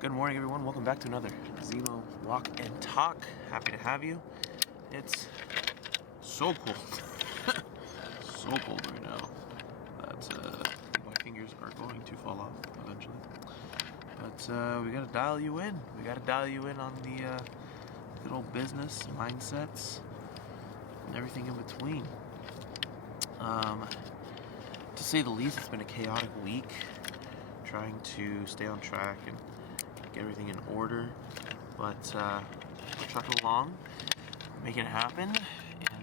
Good morning, everyone. Welcome back to another Zemo Walk and Talk. Happy to have you. It's so cold. So cold right now that my fingers are going to fall off eventually. But we gotta dial you in. We gotta dial you in on the good old business mindsets and everything in between. To say the least, it's been a chaotic week trying to stay on track and get everything in order, but we're trucking along, making it happen.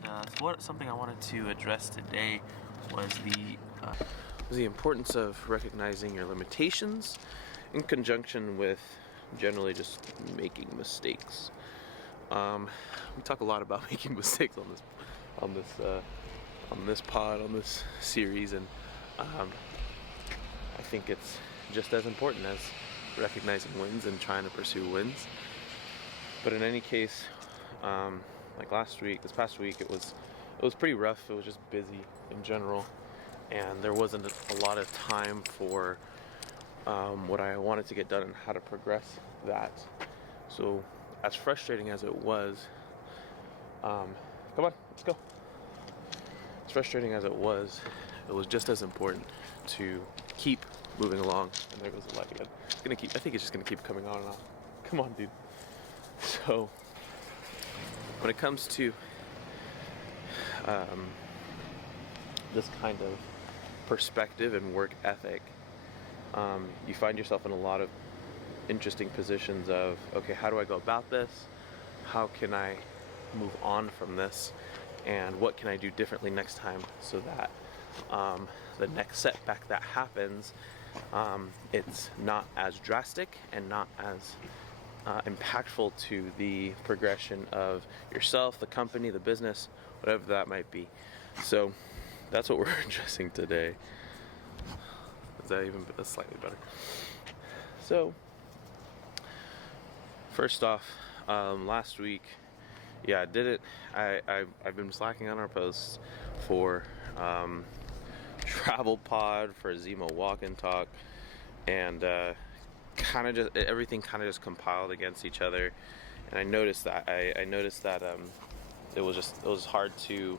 And something I wanted to address today was the importance of recognizing your limitations in conjunction with generally just making mistakes. We talk a lot about making mistakes on this series, and I think it's just as important as recognizing wins and trying to pursue wins. But in any case, like this past week, it was pretty rough. It was just busy in general, and there wasn't a lot of time for what I wanted to get done and how to progress that. So as frustrating as it was, come on, let's go. As frustrating as it was just as important to keep moving along. And there goes the light again. I think it's just gonna keep coming on and off. Come on, dude. So when it comes to this kind of perspective and work ethic, you find yourself in a lot of interesting positions of, okay, how do I go about this? How can I move on from this? And what can I do differently next time so that the next setback that happens, it's not as drastic and not as impactful to the progression of yourself, the company, the business, whatever that might be. So that's what we're addressing today. Is that even slightly better? So first off, last week, I did it. I've been slacking on our posts for Travel Pod, for Zemo Walk and Talk, and everything kind of just compiled against each other. And I noticed that it was hard to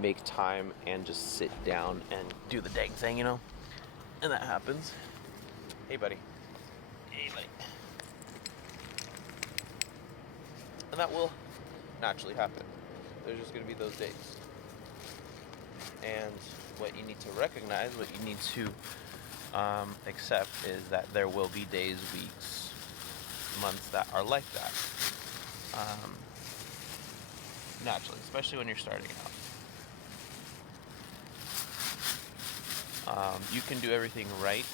make time and just sit down and do the dang thing, and that happens. Hey buddy. And that will naturally happen. There's just going to be those days. And what you need to recognize, what you need to accept is that there will be days, weeks, months that are like that. Naturally, especially when you're starting out. You can do everything right.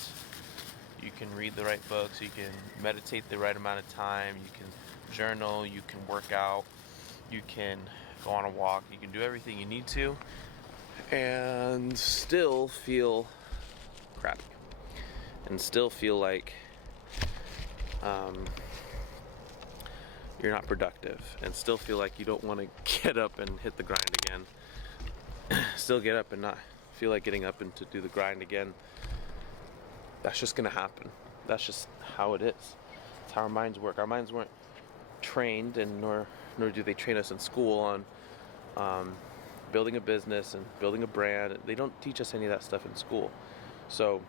You can read the right books. You can meditate the right amount of time. You can journal. You can work out. You can go on a walk. You can do everything you need to and still feel crappy and still feel like you're not productive and still feel like you don't want to get up and hit the grind again. Still get up and not feel like getting up and to do the grind again. That's just gonna happen. That's just how it is. It's how our minds work. Our minds weren't trained, and nor do they train us in school on building a business and building a brand. They don't teach us any of that stuff in school. So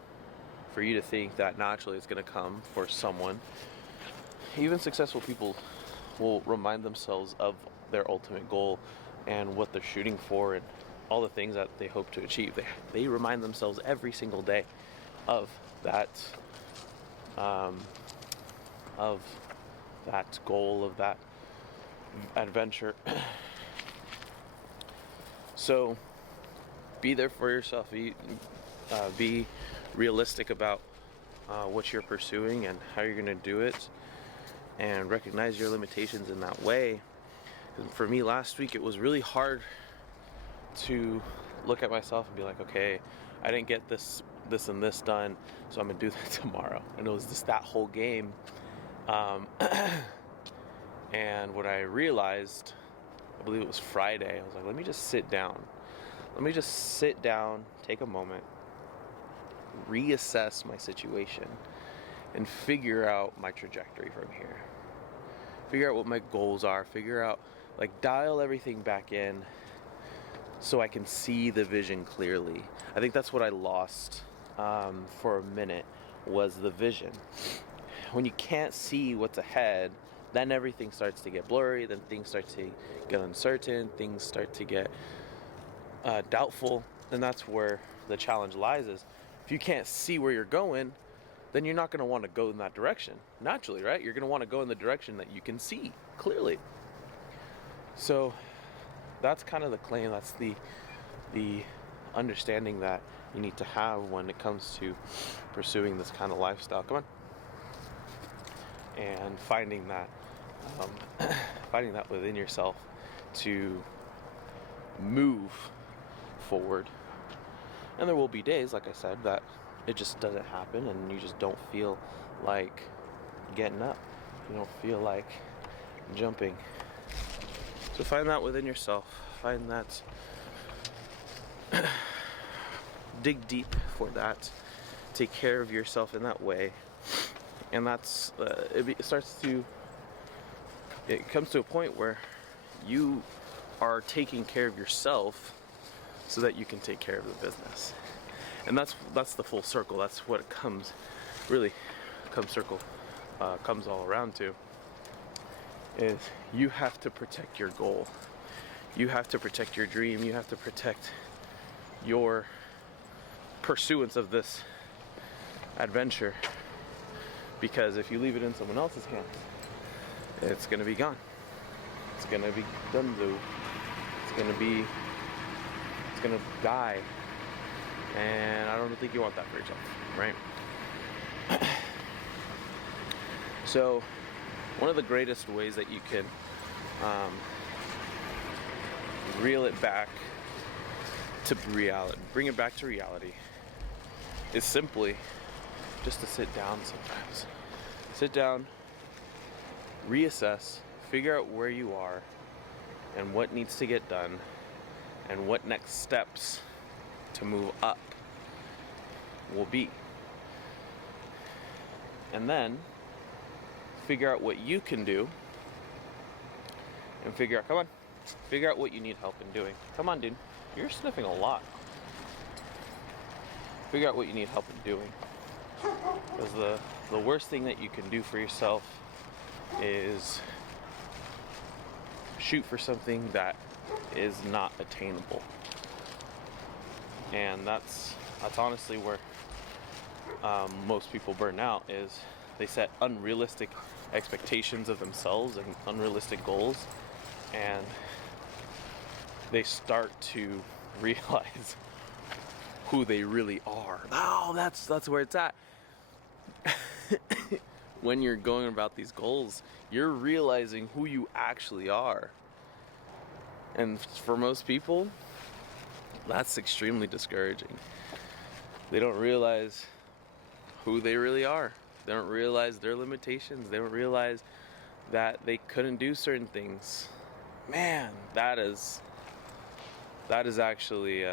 for you to think that naturally it's going to come for someone, even successful people will remind themselves of their ultimate goal and what they're shooting for and all the things that they hope to achieve. They remind themselves every single day of that goal, of that adventure. So be there for yourself. Be realistic about what you're pursuing and how you're going to do it, and recognize your limitations in that way. And for me last week, it was really hard to look at myself and be like, okay, I didn't get this and this done, so I'm going to do that tomorrow. And it was just that whole game. And what I realized, I believe it was Friday, I was like, let me just sit down, take a moment, reassess my situation, and figure out my trajectory from here. Figure out what my goals are. Figure out, like, dial everything back in so I can see the vision clearly. I think that's what I lost for a minute, was the vision. When you can't see what's ahead, then everything starts to get blurry, then things start to get uncertain, things start to get doubtful, and that's where the challenge lies. Is if you can't see where you're going, then you're not going to want to go in that direction naturally, right? You're going to want to go in the direction that you can see clearly. So that's kind of the claim, that's the understanding that you need to have when it comes to pursuing this kind of lifestyle. Come on. And finding that within yourself to move forward. And there will be days, like I said, that it just doesn't happen and you just don't feel like getting up. You don't feel like jumping. So find that within yourself. Find that. Dig deep for that. Take care of yourself in that way. And that's, it comes to a point where you are taking care of yourself so that you can take care of the business. And that's the full circle. That's what it comes all around to, is you have to protect your goal. You have to protect your dream. You have to protect your pursuance of this adventure. Because if you leave it in someone else's hands, it's going to be gone. It's going to be donezo. It's going to die. And I don't think you want that for yourself, right? So, one of the greatest ways that you can reel it back to reality, bring it back to reality, is simply just to sit down sometimes. Sit down, reassess, figure out where you are and what needs to get done and what next steps to move up will be. And then figure out what you can do and figure out what you need help in doing. Come on, dude. You're sniffing a lot. Figure out what you need help in doing. Because the worst thing that you can do for yourself is shoot for something that is not attainable. And that's honestly where most people burn out, is they set unrealistic expectations of themselves and unrealistic goals, and they start to realize who they really are. Oh, that's where it's at. When you're going about these goals, you're realizing who you actually are. And for most people, that's extremely discouraging. They don't realize who they really are. They don't realize their limitations. They don't realize that they couldn't do certain things. Man, that is actually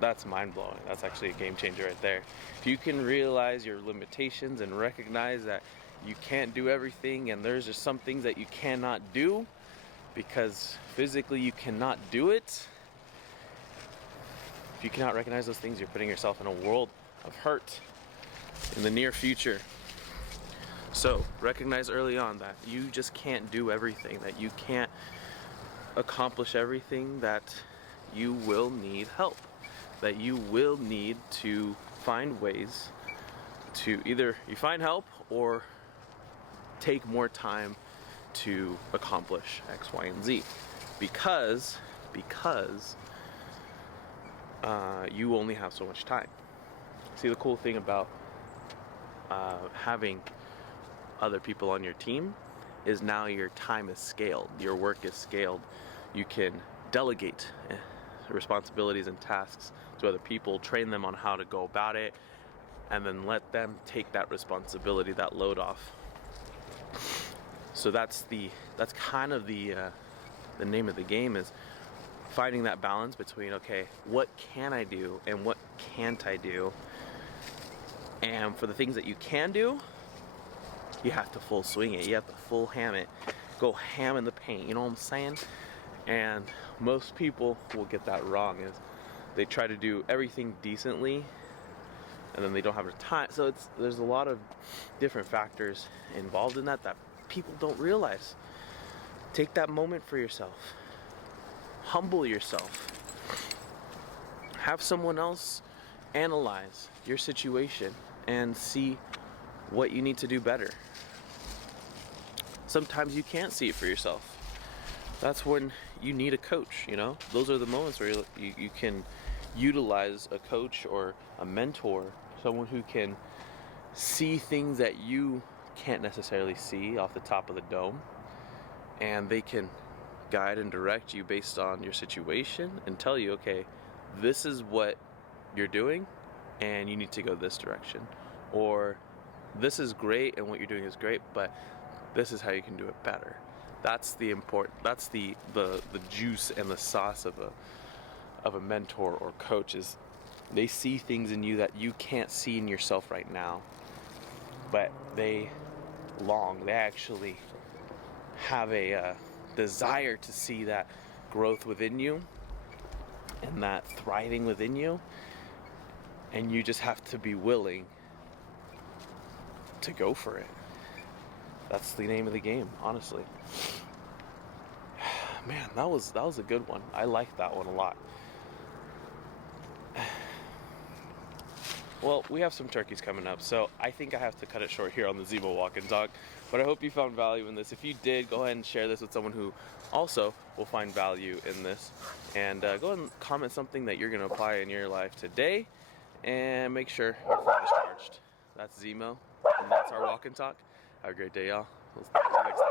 that's mind-blowing. That's actually a game changer right there. If you can realize your limitations and recognize that you can't do everything, and there's just some things that you cannot do because physically you cannot do it. If you cannot recognize those things, you're putting yourself in a world of hurt in the near future. So recognize early on that you just can't do everything, that you can't accomplish everything, that you will need help, that you will need to find ways to either you find help or take more time to accomplish X, Y, and Z, because you only have so much time. See, the cool thing about having other people on your team is now your time is scaled, your work is scaled. You can delegate responsibilities and tasks to other people, train them on how to go about it, and then let them take that responsibility, that load off. So that's kind of the name of the game, is finding that balance between, okay, what can I do and what can't I do? And for the things that you can do, you have to full swing it. You have to full ham it. Go ham in the paint, you know what I'm saying? And most people will get that wrong, is they try to do everything decently and then they don't have the time. So there's a lot of different factors involved in that people don't realize. Take that moment for yourself. Humble yourself. Have someone else analyze your situation and see what you need to do better. Sometimes you can't see it for yourself. That's when you need a coach, you know? Those are the moments where you can utilize a coach or a mentor, someone who can see things that you can't necessarily see off the top of the dome, and they can guide and direct you based on your situation and tell you, okay, this is what you're doing and you need to go this direction, or this is great and what you're doing is great, but this is how you can do it better. That's the juice and the sauce of a mentor or coach, is they see things in you that you can't see in yourself right now, but they actually have a desire to see that growth within you and that thriving within you, and you just have to be willing to go for it. That's the name of the game, honestly. Man, that was a good one. I liked that one a lot. Well, we have some turkeys coming up, so I think I have to cut it short here on the Zemo Walk and Talk. But I hope you found value in this. If you did, go ahead and share this with someone who also will find value in this. And go ahead and comment something that you're going to apply in your life today. And make sure your phone is charged. That's Zemo, and that's our Walk and Talk. Have a great day, y'all. We'll see you next time.